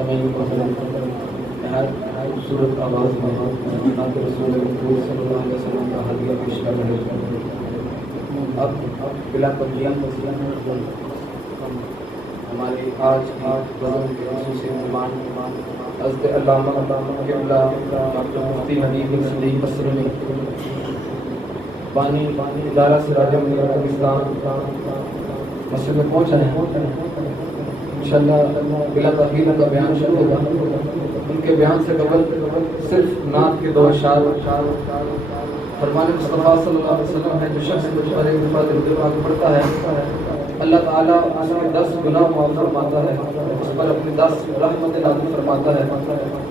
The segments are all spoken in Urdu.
سامعین کو ہر خوبصورت آواز میں نعت رسول مقبول صلی اللہ علیہ وسلم کا حدیہ پیش کر رہے ہیں۔ اب بلا تبدیل ہماری آج غزل کے خصوصی مہمان حضرت علامہ قبلہ ڈاکٹر مفتی حبیب بن صدیق اسرمی بانی ادارہ سراج منیر الاسلام مسجد میں پہنچ رہے ہیں۔ انشاءاللہ بلا تاخیر ان کا بیان شروع ہوگا۔ ان کے بیان سے قبل صرف نعت کے دو اشعار فرمان مصطفیٰ صلی اللہ علیہ وسلم ہے، جو شخص بخارِ مفاد پڑھتا ہے اللہ تعالیٰ اس کے 10 گناہ معاف فرماتا ہے، اس پر اپنی 10 رحمت نازل فرماتا ہے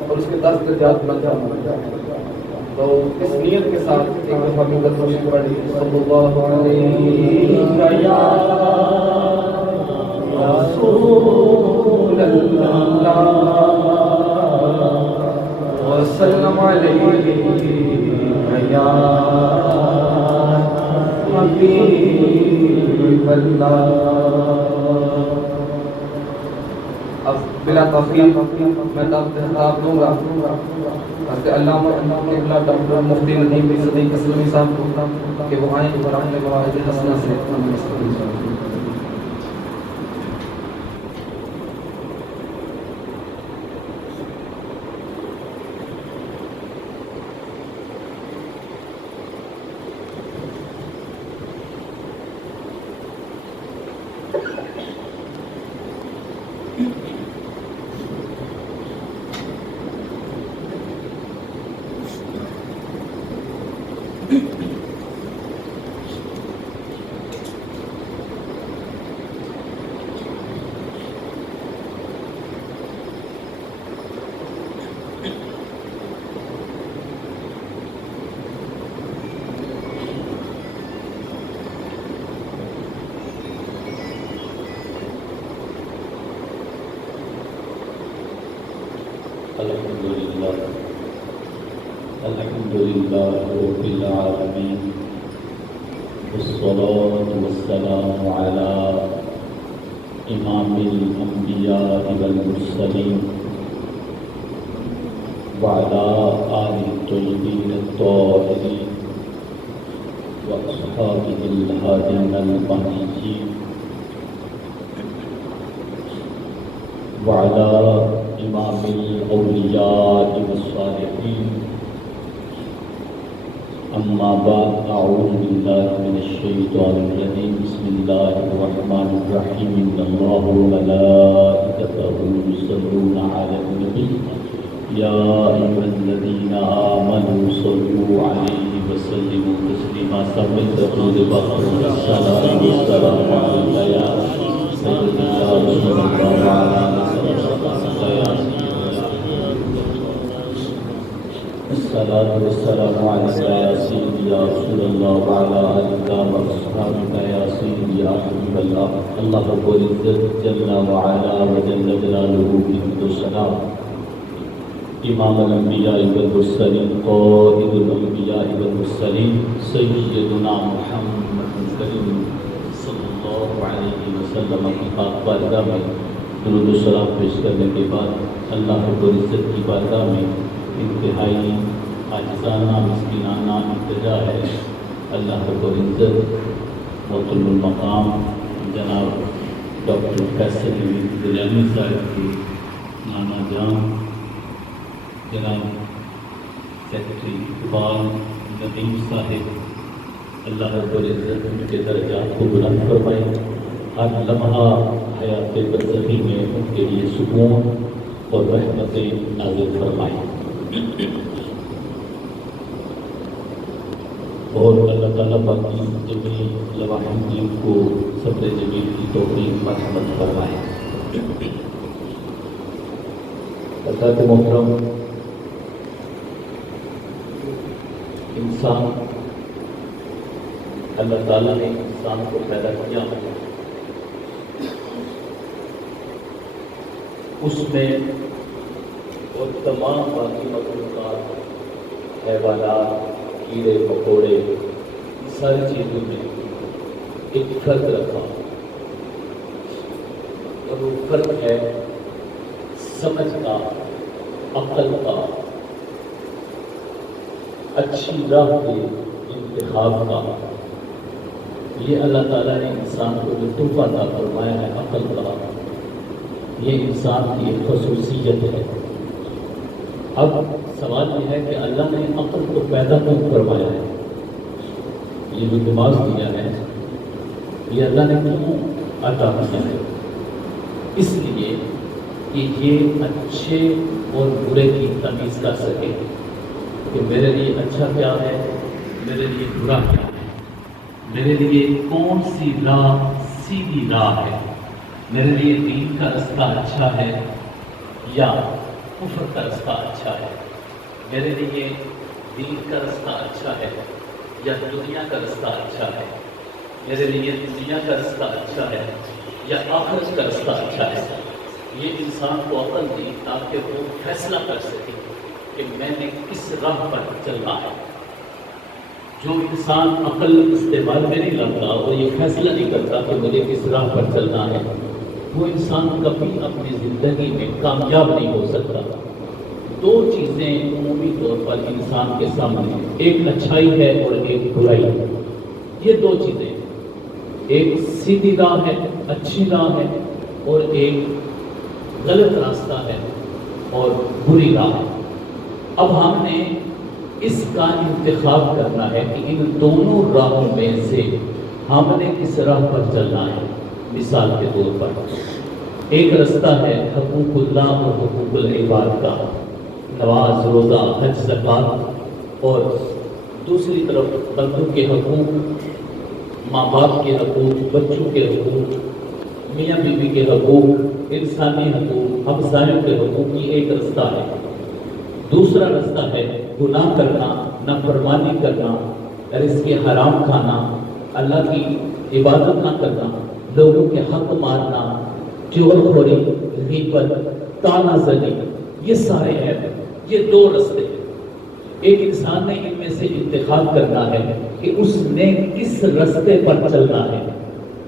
اور اس کے 10 درجات بلند فرماتا ہے۔ تو اس نیت کے ساتھ ایک دفعہ مدد روشن پڑھی صلی اللہ علیہ یا رسول اللہ وسلم علیہ یا حبیب اللہ۔ اب بلا تاخیر میں خطاب دوں گا حضرت علامہ قبلہ ڈاکٹر مفتی حبیب بن صدیق اسلمی صاحب کو کہ وہ آئیں اور اپنے مواعظ حسنہ سے ہمیں مستقبل کریں۔ الحمد لله رب العالمين والصلاة والسلام على إمام الأنبياء والمرسلين وعلى آله الطيبين الطاهرين وأصحابه الهادين المهديين وعلى إمام الأولياء والصالحين أما بعد أعوذ بالله من الشيطان الرجيم بسم الله الرحمن الرحيم إن الله وملائكته يصلون على النبي يا أيها الذين آمنوا صلوا عليه وسلموا تسليما سمعت رسول بخر الصلاة والسلام عليك يا سيدي يا رسول الله وعلى الصلاة والسلام عليك يا سيدي يا رسول الله وعلى آلك وأصحابك يا سيدي يا حبيب الله الله رب العزة جل وعلا وجل جلاله بحمد السلام إمام الأنبياء والمرسلين قائد الأنبياء والمرسلين سيدنا محمد الكريم صلی اللہ علیہ وسلم کی پاک بارگاہ میں درود و سلام پیش کرنے کے بعد اللہ رب العزت کی بارگاہ میں انتہائی عاجزانہ مسکینانہ التجا ہے۔ اللہ رب العزت مطلب المقام جناب ڈاکٹر فیصل گیلانی صاحب کی نانا جان جناب سیکرٹری اقبال ندیم صاحب اللہ رب العزت ان کے درجات کو بلند فرمائے، ہر لمحہ حیات برزخی میں ان کے لیے سکون اور رحمتیں نازل فرمائے، اور اللہ تعالیٰ باقی جمیل لواحمدین کو صبر جمیل کی توفیق مرحمت فرمائے۔ حضرات محترم، انسان اللہ تعالیٰ نے انسان کو پیدا کیا، اس میں اور تمام باقی مخلوقات حیوانات کیڑے مکوڑے ساری چیزوں میں ایک فرق رکھا، اور وہ فرق ہے سمجھ کا، عقل کا، اچھی راہ کے انتخاب کا، یہ اللہ تعالیٰ نے انسان کو جو تحفہ عطا فرمایا ہے عقل کا، یہ انسان کی ایک خصوصیت ہے۔ اب سوال یہ ہے کہ اللہ نے عقل کو پیدا کیوں فرمایا ہے؟ یہ جو دماغ دیا ہے یہ اللہ نے کیوں عطا کیا ہے؟ اس لیے کہ یہ اچھے اور برے کی تمیز کر سکے کہ میرے لیے اچھا کیا ہے، میرے لیے برا کیا ہے، میرے لیے کون سی راہ سیدھی راہ ہے، میرے لیے دین کا رستہ اچھا ہے یا کفر کا رستہ اچھا ہے، میرے لیے دین کا رستہ اچھا ہے یا دنیا کا رستہ اچھا ہے، میرے لیے دنیا کا رستہ اچھا ہے یا آخرت کا رستہ اچھا ہے۔ یہ انسان کو عقل دی تاکہ وہ فیصلہ کر سکے کہ میں نے کس راہ پر چلنا ہے۔ جو انسان عقل استعمال میں نہیں لاتا اور یہ فیصلہ نہیں کرتا کہ مجھے کس راہ پر چلنا ہے، وہ انسان کبھی اپنی زندگی میں کامیاب نہیں ہو سکتا۔ دو چیزیں عمومی طور پر انسان کے سامنے، ایک اچھائی ہے اور ایک برائی ہے۔ یہ دو چیزیں، ایک سیدھی راہ ہے، اچھی راہ ہے، اور ایک غلط راستہ ہے اور بری راہ ہے۔ اب ہم نے اس کا انتخاب کرنا ہے کہ ان دونوں راہوں میں سے ہم نے کس راہ پر چلنا ہے۔ مثال کے طور پر ایک رستہ ہے حقوق اللہ اور حقوق العباد کا، نماز، روزہ، حج، زکوٰۃ، اور دوسری طرف بندوں کے حقوق، ماں باپ کے حقوق، بچوں کے حقوق، میاں بیوی کے حقوق، انسانی حقوق، ہمسایوں کے حقوق۔ یہ ایک رستہ ہے۔ دوسرا رستہ ہے گناہ کرنا، نافرمانی کرنا، رزق حرام کھانا، اللہ کی عبادت نہ کرنا، لوگوں کے حق مارنا، چغل خوری، غیبت، طعنہ زنی، یہ سارے ہیں۔ یہ دو رستے ہیں۔ ایک انسان نے ان میں سے انتخاب کرنا ہے کہ اس نے کس رستے پر چلنا ہے۔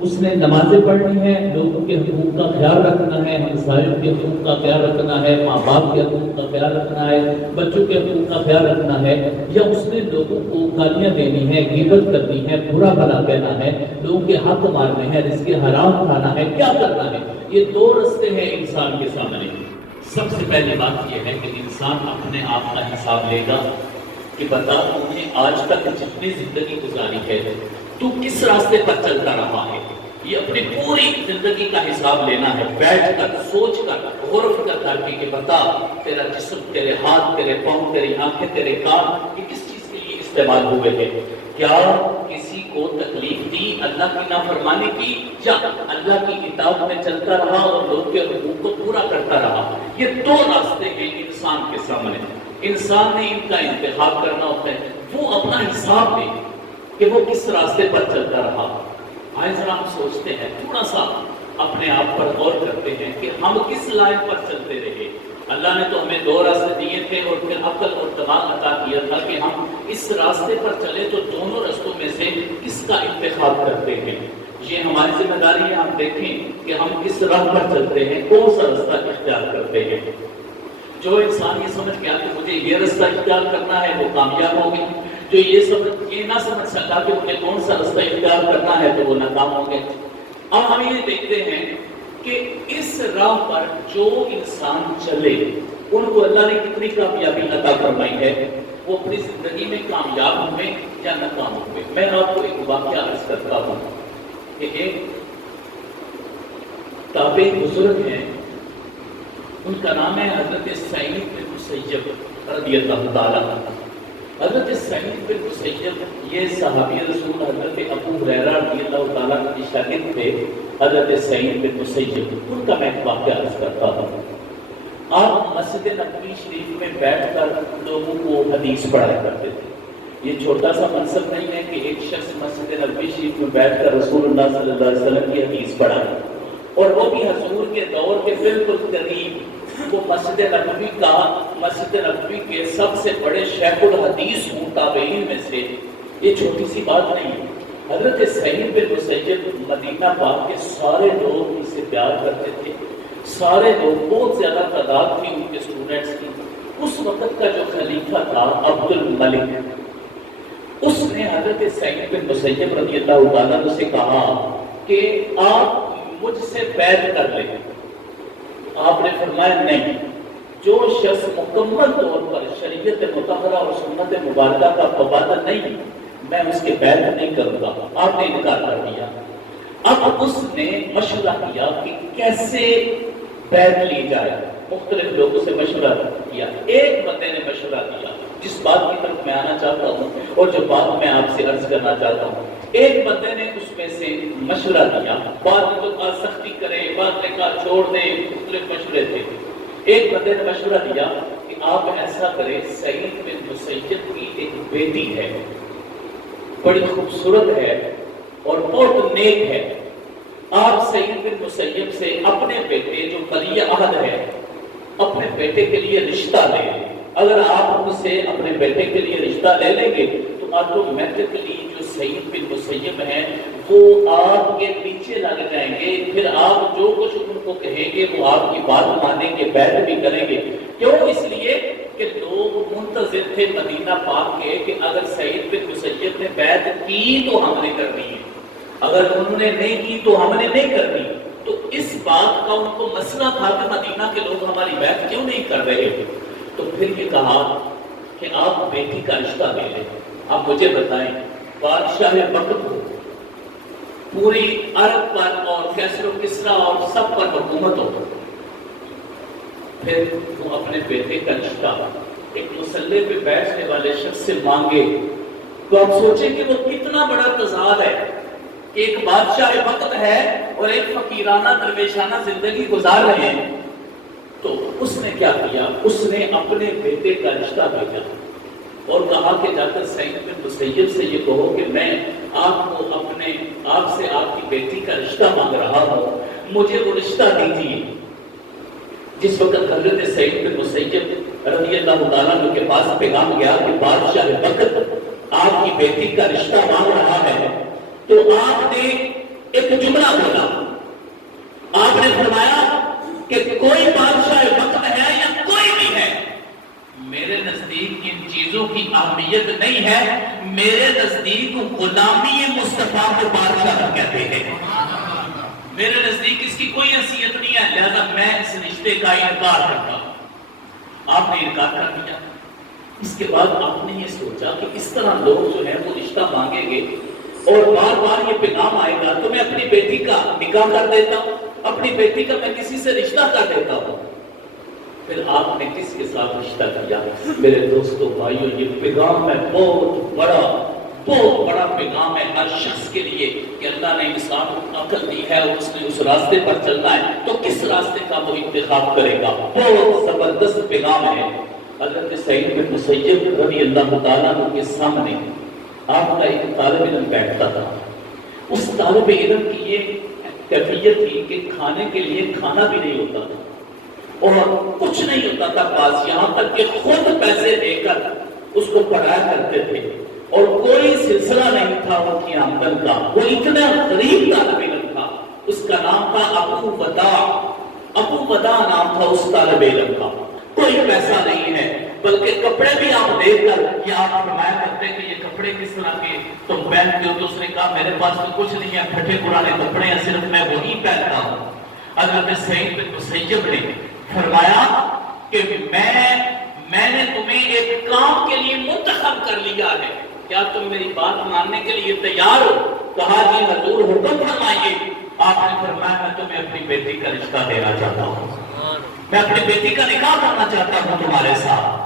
اس نے نمازیں پڑھنی ہے، لوگوں کے حقوق کا خیال رکھنا ہے، ہمسایوں کے حقوق کا خیال رکھنا ہے، ماں باپ کے حقوق کا خیال رکھنا ہے، بچوں کے حقوق کا خیال رکھنا ہے، یا اس نے لوگوں کو گالیاں دینی ہے، غیبت کرنی ہے، برا بھلا کہنا ہے، لوگوں کے حق مارنے ہیں، رزق حرام کھانا ہے، کیا کرنا ہے؟ یہ دو رستے ہیں انسان کے سامنے۔ سب سے پہلی بات یہ ہے کہ انسان اپنے آپ کا حساب لے گا کہ بتا تم نے آج تک جتنی زندگی گزاری ہے تو کس راستے پر چلتا رہا ہے۔ یہ اپنی پوری زندگی کا حساب لینا ہے، بیٹھ کر سوچ کر غور فکر کر کے کہ بتا تیرا جسم، تیرے ہاتھ، تیرے پاؤں، تیری آنکھیں، تیرے کان، یہ کس چیز کے لیے استعمال ہوئے ہیں؟ کیا کسی کو تکلیف دی، اللہ کی نافرمانی کی، یا اللہ کی اطاعت میں چلتا رہا اور لوگ کے حقوق کو پورا کرتا رہا؟ یہ دو راستے ہیں انسان کے سامنے۔ انسان نے ان کا انتخاب کرنا ہوتا ہے۔ وہ اپنا حساب دے کہ وہ کس راستے پر چلتا رہا۔ آئے ذرا ہم سوچتے ہیں، تھوڑا سا اپنے آپ پر غور کرتے ہیں کہ ہم کس لائن پر چلتے رہے۔ اللہ نے تو ہمیں دو راستے دیے تھے اور پھر عقل اور دماغ عطا کیا تھا کہ ہم اس راستے پر چلے تو دونوں رستوں میں سے کس کا انتخاب کرتے ہیں۔ یہ ہماری ذمہ داری ہے، ہم دیکھیں کہ ہم کس راہ پر چلتے ہیں، کون سا رستہ اختیار کرتے ہیں۔ جو انسان یہ سمجھ گیا کہ مجھے یہ رستہ اختیار کرنا ہے وہ کامیاب ہو گئے، جو یہ نہ سمجھ سکا کہ مجھے کون سا رستہ اختیار کرنا ہے تو وہ ناکام ہو گئے۔ اب ہم یہ دیکھتے ہیں کہ اس راہ پر جو انسان چلے ان کو اللہ نے کتنی کامیابی عطا فرمائی ہے، وہ اپنی زندگی میں کامیاب ہوئے یا ناکام ہوئے۔ میں آپ کو ایک واقعہ عرض کرتا ہوں کہ ایک تابعی بزرگ ہیں، ان کا نام ہے حضرت سعید بن مسیب رضی اللہ تعالیٰ عنہ۔ حضرت سعید بن مسیب یہ صحابی رسول حضرت ابو ہریرہ رضی اللہ تعالیٰ کے شاگرد تھے۔ حضرت سعید بن مسیب، ان کا میں ایک واقعہ عرض کرتا ہوں۔ آپ مسجد نبوی شریف میں بیٹھ کر لوگوں کو حدیث پڑھایا کرتے تھے۔ یہ چھوٹا سا منصب نہیں ہے کہ ایک شخص مسجد نبوی شریف میں بیٹھ کر رسول اللہ صلی اللہ علیہ وسلم کی حدیث پڑھائے، اور وہ بھی حضور کے دور کے بالکل قریب۔ وہ مسجد نبوی کے سب سے بڑے شیخ الحدیث تابعین میں سے، یہ چھوٹی سی بات نہیں ہے۔ حضرت سعید بن مسیب مدینہ پاک کے سارے لوگ اسے پیار کرتے تھے، سارے لوگ بہت زیادہ تعداد تھی ان کے اسٹوڈنٹس کی. اس وقت کا جو خلیفہ تھا عبد الملک، اس نے حضرت سعید بن مسیب رضی اللہ تعالیٰ عنہ سے کہا کہ آپ مجھ سے بیعت کر لیں. آپ نے فرمایا نہیں، جو شخص مکمل طور پر شریعت مطہرہ اور سنت مبارکہ کا پابند نہیں، میں اس کے بیعت نہیں کروں گا. آپ نے انکار کر دیا. اب اس نے مشورہ کیا کہ کیسے بیعت لی جائے. مختلف لوگوں سے مشورہ کیا. ایک بندے نے مشورہ دیا، جس بات کی طرف میں آنا چاہتا ہوں اور جو بات میں آپ سے عرض کرنا چاہتا ہوں. ایک بندے نے اس میں سے مشورہ دیا، بعد میں تو سختی کرے، بعد نے کہا چھوڑ دے، مختلف مشورے تھے. ایک بندے نے مشورہ دیا کہ آپ ایسا کریں، سعید بن مسیب کی ایک بیٹی ہے، بڑی خوبصورت ہے اور بہت نیک ہے. آپ سعید بن مسیب سے اپنے بیٹے جو ولی عہد ہے، اپنے بیٹے کے لیے رشتہ لے لیں. اگر آپ ان سے اپنے بیٹے کے لیے رشتہ لے لیں گے تو آٹومیٹکلی جو سعید بن مسیب ہیں وہ آپ کے پیچھے لگ جائیں گے. پھر آپ جو کچھ ان کو کہیں گے وہ آپ کی بات مانیں گے، بیعت بھی کریں گے. کیوں؟ اس لیے کہ لوگ منتظر تھے مدینہ پاک کے کہ اگر سعید بن مسیب نے بیعت کی تو ہم نے کرنی ہے، اگر انہوں نے نہیں کی تو ہم نے نہیں کرنی. تو اس بات کا ان کو مسئلہ تھا کہ مدینہ کے لوگ ہماری بیعت کیوں نہیں کر رہے. تو پھر یہ کہا کہ آپ بیٹی کا رشتہ لے لیں. آپ مجھے بتائیں، بادشاہ وقت کو پوری عرب پر اور کیسر و کسرا اور سب پر حکومت ہو، پھر وہ اپنے بیٹے کا رشتہ ایک مسلح پہ بیٹھنے والے شخص سے مانگے تو آپ سوچیں کہ وہ کتنا بڑا تضاد ہے کہ ایک بادشاہ وقت ہے اور ایک فقیرانہ درویشانہ زندگی گزار رہے ہیں. تو اس نے کیا کیا؟ اس نے اپنے بیٹے کا رشتہ بھیجا اور کہا کہ جا کر سعید بن مسیب سے یہ کہو کہ میں آپ سے آپ کی بیٹی کا رشتہ مانگ رہا ہوں، مجھے وہ رشتہ دیجیے. جس وقت حضرت سعید بن مسیب رضی اللہ تعالیٰ عنہ کے پاس پیغام گیا کہ بادشاہ وقت آپ کی بیٹی کا رشتہ مانگ رہا ہے، تو آپ نے ایک جملہ بولا. آپ نے فرمایا کہ کوئی بادشاہ وقت ہے یا کوئی بھی ہے، میرے نزدیک ان چیزوں کی اہمیت نہیں ہے. میرے نزدیک غلامی مصطفیٰ کو بادشاہ کہتے ہیں. میرے نزدیک اس کی کوئی حیثیت نہیں ہے، لہذا میں اس رشتے کا انکار کرتا ہوں. آپ نے انکار کر دیا. اس کے بعد آپ نے یہ سوچا کہ اس طرح لوگ جو ہیں وہ رشتہ مانگیں گے اور بار بار یہ پیغام آئے گا تو میں اپنی بیٹی کا نکاح کر دیتا ہوں، اپنی بیٹی کا میں کسی سے رشتہ کر دیتا ہوں. پھر آپ نے کس کے ساتھ رشتہ کیا؟ میرے دوستو بھائیو، یہ پیغام ہے بہت بڑا پیغام ہے ہر شخص کے لیے کہ اللہ نے انسان کو عقل دی ہے اور اس نے اس راستے پر چلنا ہے تو کس راستے کا وہ انتخاب کرے گا. بہت زبردست پیغام ہے. حضرت سعید بن مسیب رضی اللہ تعالیٰ عنہ کے سامنے آپ کا ایک طالب علم بیٹھتا تھا. اس طالب علم کی یہ کیفیت تھی کہ کھانے کے لیے کھانا بھی نہیں ہوتا تھا اور کچھ نہیں ہوتا تھا پاس، یہاں تک کہ خود پیسے دے کر اس کو پڑھایا کرتے تھے اور کوئی سلسلہ نہیں تھا ان کی آمدن کا. وہ اتنا غریب طالب علم تھا. اس کا نام تھا ابو ودا نام تھا اس طالب علم کا. کوئی پیسہ نہیں ہے بلکہ کپڑے بھی آپ دیکھ کر یہ آپ فرمایا کرتے کہ یہ کپڑے کس طرح کے تم پہنتے ہو، تو اس نے کہا میرے پاس تو کچھ نہیں ہے، پھٹے پرانے کپڑے ہیں، صرف میں وہی پہنتا ہوں. حضرت سعید بن مسیب نے فرمایا کہ میں نے تمہیں ایک کام کے لیے منتخب کر لیا ہے، کیا تم میری بات ماننے کے لیے تیار ہو؟ کہا جی حضور حکم فرمائیے. آپ نے فرمایا میں تمہیں اپنی بیٹی کا رشتہ دینا چاہتا ہوں، میں اپنی بیٹی کا نکاح کرنا چاہتا ہوں تمہارے ساتھ.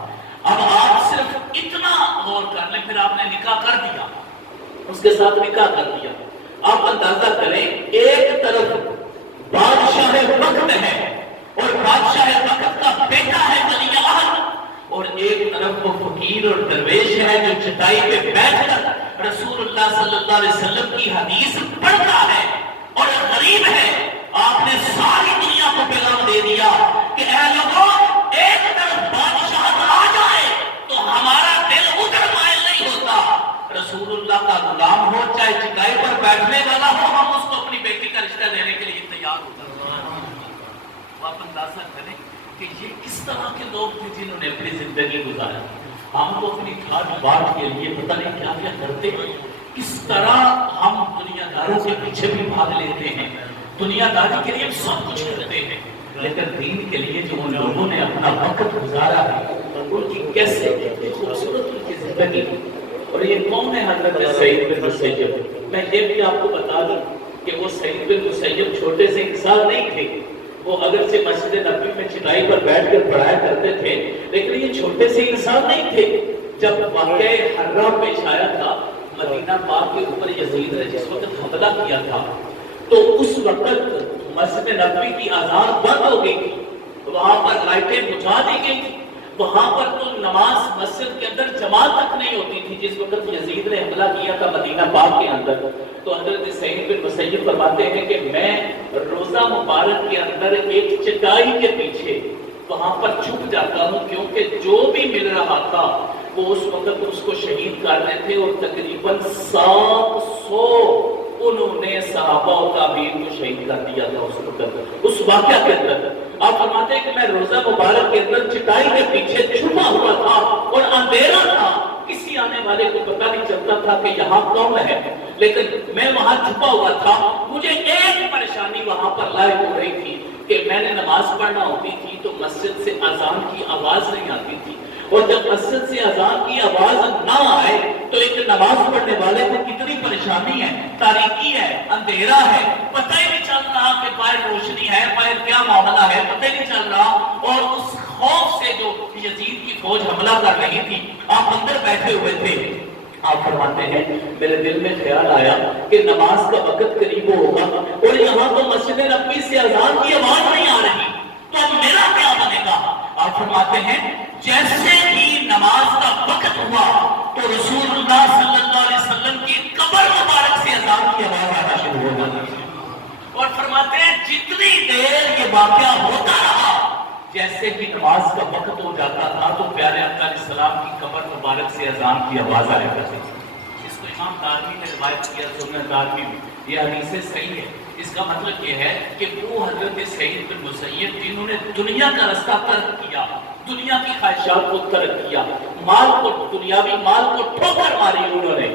اب آپ صرف اتنا غور کر لیں. پھر آپ نے نکاح کر دیا، اس کے ساتھ نکاح کر دیا. آپ اندازہ کریں، ایک طرف بادشاہ وقت ہے اور بادشاہ وقت کا بیٹا ہے ولی عہد، اور ایک طرف وہ فقیر اور درویش ہے جو چٹائی پہ بیٹھ کر رسول اللہ صلی اللہ علیہ وسلم کی حدیث پڑھتا ہے اور غریب ہے. آپ نے ساری دنیا کو پیغام دے دیا کہ اے لوگوں، ایک طرف بادشاہ آ جائے تو ہمارا دل ادھر مائل نہیں ہوتا. رسول اللہ کا غلام ہو چاہے چٹائی پر بیٹھنے والا ہو، ہم اس کو اپنی بیٹی کا رشتہ دینے کے لیے تیار ہوتا ہے. آپ اندازہ کریں کہ یہ کس طرح کے لوگ تھے جنہوں نے اپنی زندگی گزاری. ہم تو اپنی ٹھاٹ باٹ کے لیے پتہ نہیں کیا کیا کرتے ہیں. کس طرح ہم دنیا داروں کے پیچھے بھی بھاگ لیتے ہیں, دنیا داری کے لیے سب کچھ کرتے ہیں, لیکن دین کے لیے جو ان لوگوں نے اپنا وقت گزارا ہے ان کی کیسے خوبصورت ان کی زندگی. اور یہ کون ہے حضرت سعید بن مسیب. میں یہ بھی آپ کو بتا دوں کہ وہ سعید بن مسیب چھوٹے سے انسان نہیں تھے. وہ اگرچہ مسجد نبوی میں چٹائی پر بیٹھ کر پڑھایا کرتے تھے, لیکن یہ چھوٹے سے انسان نہیں تھے. جب واقعہ حرہ پیش آیا تھا مدینہ پاک کے اوپر یزید نے جس وقت حملہ کیا تھا, تو اس وقت مسجد نبوی کی اذان بند ہو گئی تھی, وہاں پر لائٹیں بجھا دی گئی تھی, وہاں پر تو نماز مسجد کے اندر جماعت تک نہیں ہوتی تھی. جس وقت یزید نے حملہ کیا تھا مدینہ پاک کے اندر, تو حضرت سعید بن مسیب فرماتے ہیں کہ میں روزہ مبارک کے اندر ایک چٹائی کے پیچھے وہاں پر چھپ جاتا ہوں, کیونکہ جو بھی مل رہا تھا وہ اس وقت اس کو شہید کر رہے تھے. اور تقریباً 700 انہوں نے صحابہ و تابعین کو شہید کر دیا تھا اس وقت اس واقعہ کے اندر. آپ فرماتے ہیں کہ میں روزہ مبارک کے اندر چٹائی کے پیچھے چھپا ہوا تھا اور اندھیرا تھا, کسی آنے والے کو پتہ نہیں چلتا تھا کہ یہاں کون ہے, لیکن میں وہاں چھپا ہوا تھا. مجھے ایک پریشانی وہاں پر لاحق ہو رہی تھی کہ میں نے نماز پڑھنا ہوتی تھی تو مسجد سے اذان کی آواز نہیں آتی تھی, اور جب مسجد سے اذان کی آواز نہ آئے تو ایک نماز پڑھنے والے کو کتنی پریشانی ہے, تاریکی ہے, اندھیرا ہے, پتہ ہی نہیں چل رہا کہ باہر روشنی ہے, باہر کیا معاملہ ہے, پتہ ہی نہیں چل رہا. اور اس خوف سے جو یزید کی فوج حملہ کر رہی تھی, آپ اندر بیٹھے ہوئے تھے. آپ فرماتے ہیں میرے دل میں خیال آیا کہ نماز کا وقت قریب ہوگا اور یہاں تو مسجد نبوی سے اذان کی آواز نہیں آ رہی, تو اب میرا کیا بنے گا. آپ فرماتے ہیں جیسے ہی نماز کا وقت ہوا تو رسول اللہ صلی اللہ علیہ وسلم کی قبر مبارک سے اذان کی آواز آنا شروع ہو گئی. اور فرماتے ہیں جتنی دیر یہ واقعہ ہوتا رہا, جیسے ہی نماز کا وقت ہو جاتا تھا تو پیارے آقا علیہ السلام کی قبر مبارک سے اذان کی آواز آیا کرتی تھی. اس کو امام دارمی نے روایت کیا, سنن دارمی میں یہ حدیث صحیح ہے. اس کا مطلب یہ ہے کہ وہ حضرت سعید بن مسیب جنہوں نے دنیا کا رستہ ترک کیا, دنیا کی خواہشات کو ترک کیا, مال کو, دنیاوی مال کو ٹھوکر ماری انہوں نے,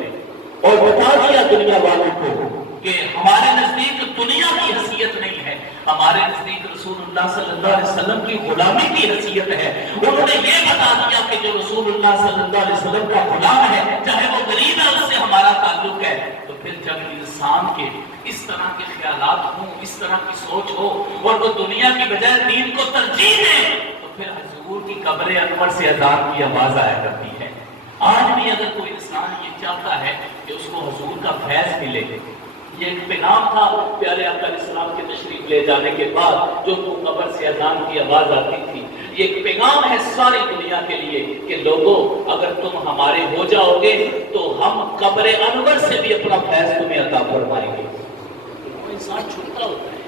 اور بتا دیا دنیا والوں کو کہ ہمارے نزدیک دنیا کی حیثیت نہیں ہے, ہمارے نزدیک رسول اللہ صلی اللہ علیہ وسلم کی غلامی کی حیثیت ہے. انہوں نے یہ بتا دیا کہ جو رسول اللہ صلی اللہ علیہ وسلم کا غلام ہے, چاہے وہ غریب ہے, اس سے ہمارا تعلق ہے. تو پھر جب انسان کے اس طرح کے خیالات ہوں, اس طرح کی سوچ ہو, اور وہ دنیا کی بجائے دین کو ترجیح دے, تو پھر حضور کی قبر انور سے اذان کی آواز آیا کرتی ہے. آج بھی اگر کوئی انسان یہ چاہتا ہے کہ اس کو حضور کا فیض ملے, یہ ایک پیغام تھا پیارے آقا علیہ السلام کے تشریف لے جانے کے بعد جو قبر سے اذان کی آواز آتی تھی, یہ ایک پیغام ہے ساری دنیا کے لیے کہ لوگوں اگر تم ہمارے ہو جاؤ گے تو ہم قبر انور سے بھی اپنا فیض تمہیں عطا فرمائیں گے. انسان چھوٹا ہوتا ہے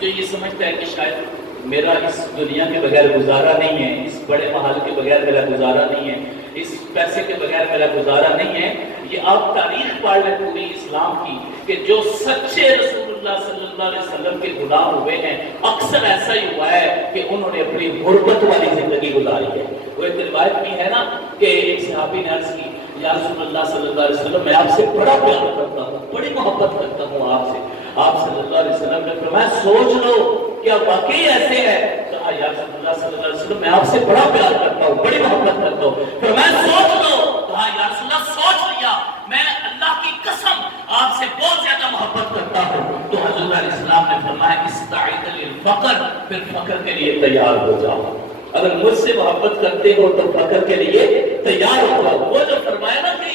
جو یہ سمجھتا ہے کہ شاید میرا اس دنیا کے بغیر گزارا نہیں ہے, اس بڑے محل کے بغیر میرا گزارا نہیں ہے, اس پیسے کے بغیر میرا گزارا نہیں ہے. یہ آپ تاریخ پڑھ لیں پوری اسلام کی کہ جو سچے رسول اللہ صلی اللہ علیہ وسلم کے غلام ہوئے ہیں, اکثر ایسا ہی ہوا ہے کہ انہوں نے اپنی غربت والی زندگی گزاری ہے. وہ ایک روایت بھی ہے نا کہ ایک صحابی نے عرض کی, یا رسول اللہ صلی اللہ علیہ وسلم میں آپ سے بڑا پیار کرتا ہوں, بڑی محبت کرتا ہوں آپ سے. آپ صلی اللہ علیہ وسلم نے فرمایا سوچ لو کیا واقعی ایسے ہے. کہا یا رسول اللہ صلی اللہ علیہ وسلم میں آپ سے بڑا پیار کرتا ہوں, بڑی محبت کرتا ہوں. فرمایا سوچ لو. کہا یا رسول اللہ سوچ لیا, میں اللہ کی قسم آپ سے بہت زیادہ محبت کرتا ہوں. تو حضور علیہ السلام نے فرمایا استعد للفقر, پھر فقر کے لیے تیار ہو جاؤ. اگر مجھ سے محبت کرتے ہو تو فقر کے لیے تیار ہو جاؤ. وہ جو فرمایا نا کہ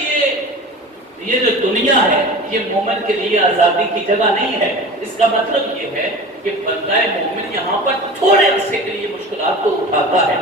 یہ جو دنیا ہے یہ مومن کے لیے آزادی کی جگہ نہیں ہے. اس کا مطلب یہ ہے کہ بندہ مومن یہاں پر تھوڑے عرصے کے لیے مشکلات تو اٹھاتا ہے,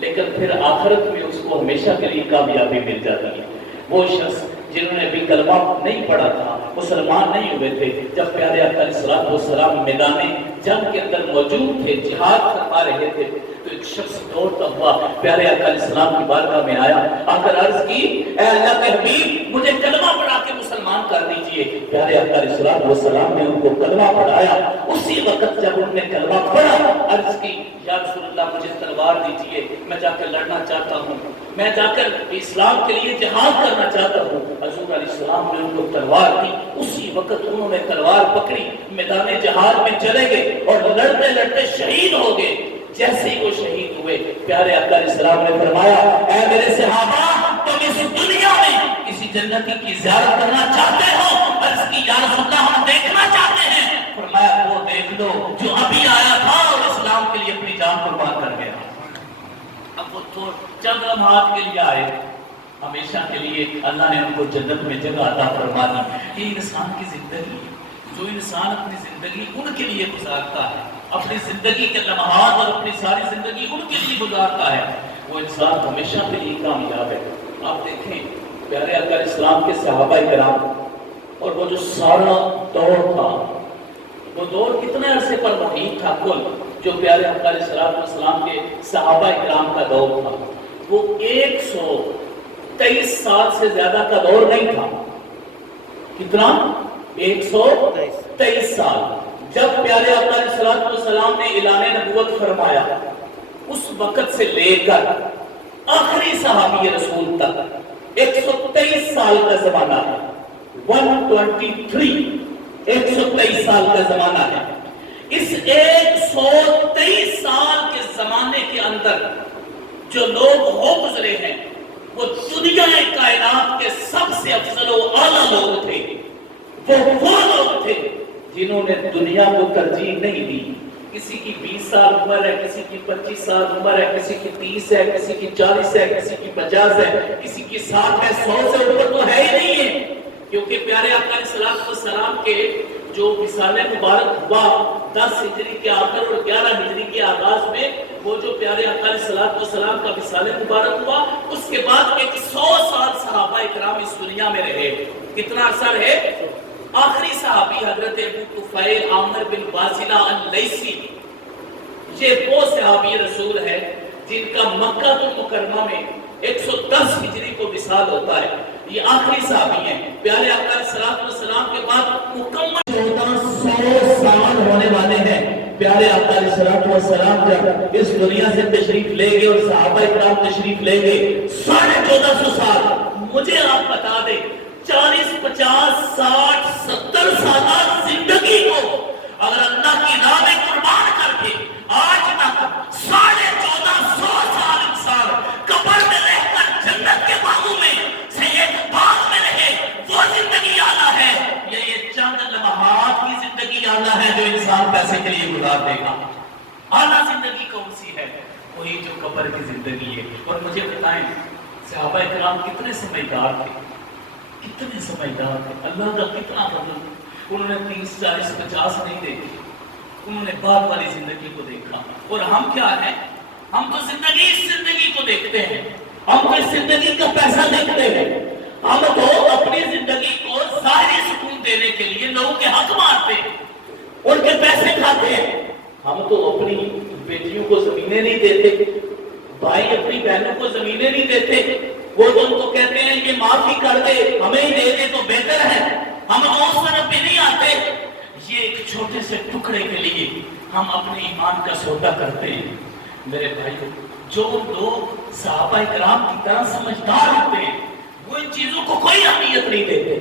لیکن پھر آخرت میں اس کو ہمیشہ کے لیے کامیابی مل جاتی ہے. وہ شخص جنہوں نے ابھی کلمہ نہیں پڑھا تھا, مسلمان نہیں ہوئے تھے, جب پیارے آقا علیہ السلام میدان جنگ کے اندر موجود تھے, جہاد فرما رہے تھے, تو ایک شخص دوڑتا ہوا پیارے آقا علیہ السلام کی بارگاہ میں آیا، آ کر عرض کی اے اللہ کے حبیب مجھے کلمہ پڑھا کے مسلمان کر دیجئے۔ پیارے آقا علیہ السلام نے ان کو کلمہ پڑھایا۔ اسی وقت جب انہوں نے کلمہ پڑھا، عرض کی یا رسول اللہ مجھے تلوار دیجئے، میں جا کر لڑنا چاہتا ہوں، میں جا کر اسلام کے لیے جہاد کرنا چاہتا ہوں۔ حضور علیہ السلام نے ان کو تلوار دی۔ اسی وقت انہوں نے تلوار پکڑی، میدان جہاد میں چلے گئے اور لڑتے لڑتے شہید ہو گئے۔ جیسے ہی وہ شہید ہوئے، پیارے آقا علیہ السلام نے فرمایا اے میرے صحابہ تم اس دنیا میں کسی جنتی کی زیارت کرنا چاہتے ہو؟ عرض کی یا رسول اللہ ہم دیکھنا چاہتے ہیں۔ فرمایا وہ دیکھ لو جو ابھی آیا تھا اور اسلام کے لیے اپنی جان قربان کر گیا۔ اب وہ تو چند لمحات کے لیے آئے، ہمیشہ کے لیے اللہ نے ان کو جنت میں جگہ عطا فرما دی۔ یہ انسان کی زندگی ہے، جو انسان اپنی زندگی ان کے لیے گزارتا ہے، اپنی زندگی کے لمحات اور اپنی ساری زندگی ان کے لیے گزارتا ہے، وہ انسان ہمیشہ کے لیے کامیاب ہے۔ آپ دیکھیں پیارے آقا علیہ السلام کے صحابہ کرام اور وہ جو سارا دور تھا، وہ دور کتنے عرصے پر محیط تھا کل جو پیارے آقا علیہ السلام کے صحابہ کرام کا دور تھا، وہ 123 سال سے زیادہ کا دور نہیں تھا۔ کتنا؟ 123 سال۔ جب پیارے آقا علیہ السلام نے اعلان نبوت فرمایا، اس وقت سے لے کر آخری صحابی رسول تک 123 سال کا زمانہ ہے۔ 123 سال کا زمانہ ہے۔ اس 123 سال کے زمانے کے اندر جو لوگ ہو گزرے ہیں وہ دنیا کائنات کے سب سے افضل و اعلیٰ لوگ تھے۔ وہ لوگ تھے جنہوں نے دنیا کو ترجیح نہیں دی۔ کسی کی 20 سال عمر ہے، کسی کی 25 سال عمر ہے، کسی کی 30 ہے، کسی کی 40 ہے، کسی کی 50 ہے، کسی کی 60 ہے، 100 سے اوپر تو ہے ہی نہیں ہے۔ کیونکہ پیارے آقا علیہ السلام کے جو وصال مبارک ہوا 10 ہجری کے آخر اور 11 ہجری کے آغاز میں، وہ جو پیارے آقا علیہ السلام کا وصال مبارک ہوا، اس کے بعد 100 سال صحابہ اکرام اس دنیا میں رہے۔ کتنا عرصہ رہے؟ آخری صحابی حضرت ابو طفیل عامر بن واصلہ اللیثی، یہ وہ صحابی رسول ہے جن کا مکہ المکرمہ میں 110 ہجری کو وصال ہوتا ہے۔ یہ آخری صحابی ہیں۔ پیارے آقا علیہ السلام کے بعد مکمل 1400 سال ہونے والے ہیں۔ پیارے آقا علیہ السلام جب اس دنیا سے تشریف لے گئے اور صحابہ اکرام تشریف لے گئے 1450 سال، مجھے آپ بتا دیں 40 50 60 70 سالہ زندگی کو اگر اللہ کی راہ میں قربان کر کے آج تک 1450 سال انسان قبر میں رہ کر جنت کے باغوں میں سے ایک باغ میں رہے، وہ زندگی اعلیٰ ہے یا یہ چند لمحات کی زندگی اعلیٰ ہے جو انسان پیسے کے لیے گزار دے گا؟ اعلیٰ زندگی کون سی ہے؟ وہی جو قبر کی زندگی ہے۔ اور مجھے بتائیں صحابہ اکرام کتنے سمجھدار تھے، کتنے سمجھدار تھے، اللہ کا کتنا فضل۔ انہوں نے 30 40 50 نہیں دیکھی، انہوں نے بعد والی زندگی کو دیکھا۔ اور ہم کیا ہیں؟ ہم تو زندگی کو دیکھتے ہیں، ہم تو اس زندگی کا پیسہ دیکھتے ہیں، ہم تو اپنی زندگی کو ظاہری سکون دینے کے لیے لوگوں کے حق مارتے ہیں، ان کے پیسے کھاتے ہیں۔ ہم تو اپنی بیٹیوں کو زمینیں نہیں دیتے، بھائی اپنی بہنوں کو زمینیں نہیں دیتے، وہ تو ان کو کہتے ہیں یہ معافی کر دے، ہمیں ہی دے دے تو بہتر ہے، ہم اس طرف بھی نہیں آتے۔ یہ ایک چھوٹے سے ٹکڑے کے لیے ہم اپنے ایمان کا سودا کرتے ہیں۔ میرے بھائی، جو لوگ صحابہ اکرام کی طرح سمجھدار ہوتے ہیں وہ ان چیزوں کو کوئی اہمیت نہیں دیتے۔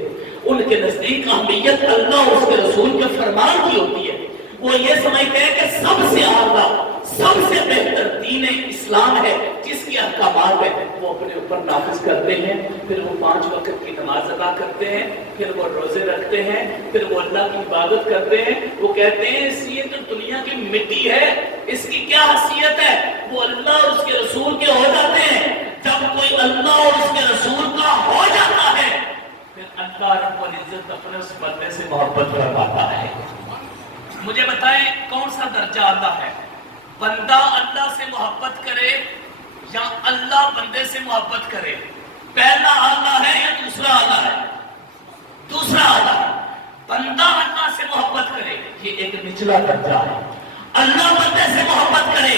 ان کے نزدیک اہمیت اللہ اور اس کے رسول کے فرمان کی ہوتی ہے۔ وہ یہ سمجھتے ہیں کہ سب سے اعلیٰ سب سے بہتر دین اسلام ہے، جس کی احکامات ہے وہ اپنے اوپر نافذ کرتے ہیں، پھر وہ 5 وقت کی نماز ادا کرتے ہیں، پھر وہ روزے رکھتے ہیں، پھر وہ اللہ کی عبادت کرتے ہیں۔ وہ کہتے ہیں اس یہ تو دنیا کی مٹی ہے، اس کی کیا حیثیت ہے؟ وہ اللہ اور اس کے رسول کے ہو جاتے ہیں۔ جب کوئی اللہ اور اس کے رسول کا ہو جاتا ہے پھر اللہ رب العزت اپنے اس بندے سے محبت فرماتا ہے۔ مجھے بتائیں کون سا درجہ اللہ ہے؟ بندہ اللہ سے محبت کرے یا اللہ بندے سے محبت کرے؟ پہلا آلہ ہے یا دوسرا آلہ ہے؟ دوسرا آلہ ہے۔ بندہ اللہ سے محبت کرے یہ ایک نچلا درجہ ہے، اللہ بندے سے محبت کرے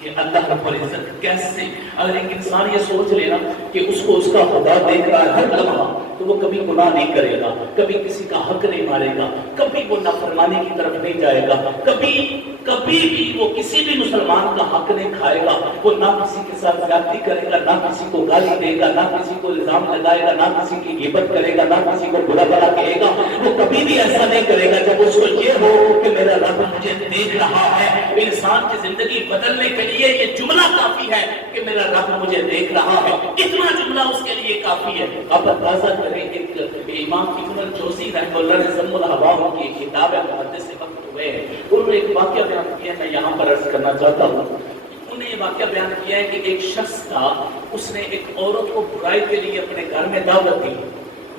کہ اللہ رب العزت کیسے، اگر ایک انسان یہ سوچ لینا کہ اس کو اس کا خدا دیکھ رہا ہے ہر لمحہ، تو وہ کبھی گناہ نہیں کرے گا، کبھی کسی کا حق نہیں مارے گا، کبھی وہ نافرمانی کی طرف نہیں جائے گا، کبھی بھی وہ کسی بھی مسلمان کا حق نہیں کھائے گا، وہ نہ کسی کے ساتھ زیادتی کرے گا، نہ کسی کو گالی دے گا، نہ کسی کو الزام لگائے گا، نہ کسی کی غیبت کرے گا، نہ کسی کو برا بھلا کہے گا، وہ کبھی بھی ایسا نہیں کرے گا۔ جب اس کو یہ ہو کہ میرا رب مجھے دیکھ رہا ہے، انسان کی زندگی بدلنے کے لیے یہ جملہ کافی ہے کہ میرا رب مجھے دیکھ رہا ہے، اتنا جملہ اس کے لیے کافی ہے۔ اب اندازہ کریں، ایک امام ابن الجوزی رحمہ اللہ نے ضم الہوا کی کتاب ہے، محدث وقت ہوئے ہیں، انہوں نے ایک واقعہ بیان کیا ہے، میں یہاں پر عرض کرنا چاہتا ہوں۔ انہوں نے یہ واقعہ بیان کیا ہے کہ ایک شخص تھا، اس نے ایک عورت کو برائی کے لیے اپنے گھر میں دعوت دی،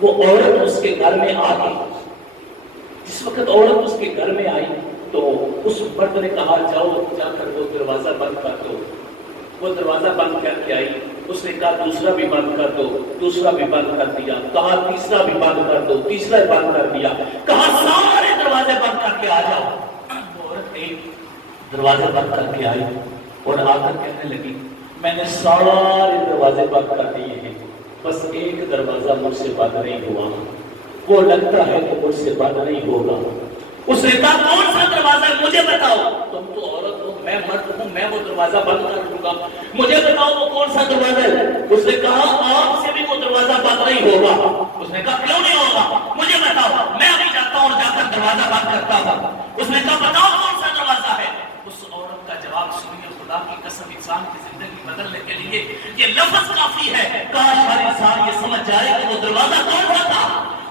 وہ عورت اس کے گھر میں آ گئی۔ جس وقت عورت اس کے گھر میں آئی تو اس مرد نے کہا جاؤ جا کر وہ دروازہ بند کر دو۔ وہ دروازہ بند کر کے آئی، اس نے کہا دوسرا بھی بند کر دو، دوسرا بھی بند کر دیا، کہا تیسرا بھی بند کر دو، تیسرا بھی بند کر دیا، کہا سارے دروازے بند کر کے آ جاؤ۔ وہ عورت ایک دروازے بند کر کے آئی اور آ کر کہنے لگی میں نے سارے دروازے بند کر دیے ہیں، بس ایک دروازہ مجھ سے بند نہیں ہوا، وہ لگتا ہے کہ مجھ سے بند نہیں ہوگا۔ اس نے کہا کون سا دروازہ ہے مجھے بتاؤ، تم تو عورت ہو میں مرد ہوں، میں وہ دروازہ بند کر دوں گا، مجھے بتاؤ وہ کون سا دروازہ ہے۔ اس نے کہا آپ سے بھی وہ دروازہ بند نہیں ہوگا۔ اس نے کہا کیوں نہیں ہوگا، مجھے بتاؤ، میں ابھی جاتا ہوں اور جا کر دروازہ بند کرتا ہوں۔ اس نے کہا بتاؤ کون سا دروازہ ہے۔ اس عورت کا جواب سنیے، خدا کی قسم انسان کی زندگی بدلنے کے لیے یہ لفظ کافی ہے، کاش ہر انسان یہ سمجھ جائے کہ وہ دروازہ کون سا تھا۔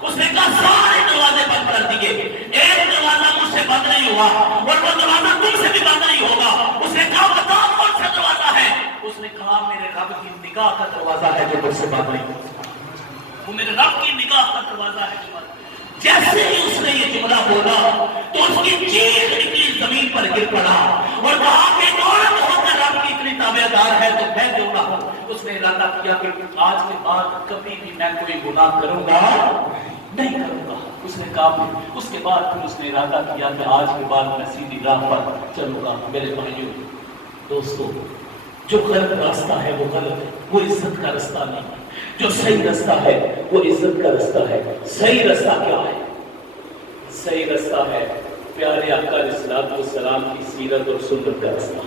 اس نے کہا سارے دروازے بند کر دیے، ایک دروازہ مجھ سے بند نہیں ہوا اور وہ دروازہ تم سے بھی بند نہیں ہوگا۔ اس نے کہا بتاؤ کون سا دروازہ ہے۔ اس نے کہا میرے رب کی نگاہ کا دروازہ ہے جو مجھ سے بند نہیں ہوگا، وہ میرے رب کی نگاہ کا دروازہ ہے۔ جیسے ہی اس نے یہ جملہ بولا تو اس کی چیخ نکلی زمین پر گر پڑا اور کہا کہ عورت ہو کر رب کی اتنی تابعدار ہے تو میں کیوں نہ ہوں۔ اس نے ارادہ کیا کہ آج کے بعد کبھی بھی میں کوئی گناہ کروں گا نہیں کروں گا۔ اس نے کہا اس کے بعد پھر اس نے ارادہ کیا کہ آج کے بعد میں سیدھی راہ پر چلوں گا۔ میرے بھائیوں دوستو، جو غلط راستہ ہے وہ غلط ہے، وہ عزت کا رستہ نہیں ہے۔ جو صحیح رستہ ہے وہ عزت کا رستہ ہے۔ صحیح رستہ کیا ہے؟ صحیح رستہ ہے پیارے آقا علیہ الصلوۃ والسلام کی سیرت اور سنت کا رستہ۔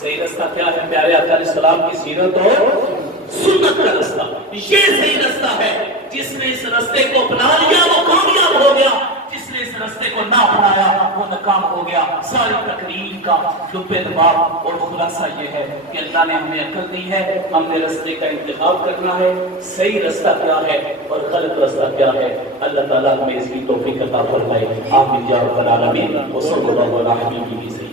صحیح رستہ کیا ہے؟ پیارے آقا علیہ السلام کی سیرت اور سنت کا رستہ۔ یہ صحیح رستہ ہے، جس نے اس رستے کو اپنا لیا وہ کامیاب ہو گیا، جس نے اس رستے کو نہ اپنایا وہ ناکام ہو گیا۔ ساری تقریر کا لب لباب اور خلاصہ یہ ہے کہ اللہ نے ہمیں عقل دی ہے، ہم نے رستے کا انتخاب کرنا ہے، صحیح رستہ کیا ہے اور غلط رستہ کیا ہے۔ اللہ تعالیٰ ہمیں اس کی توفیق عطا فرمائے، آمین یا رب العالمین۔ وصلی اللہ علیہ وسلم۔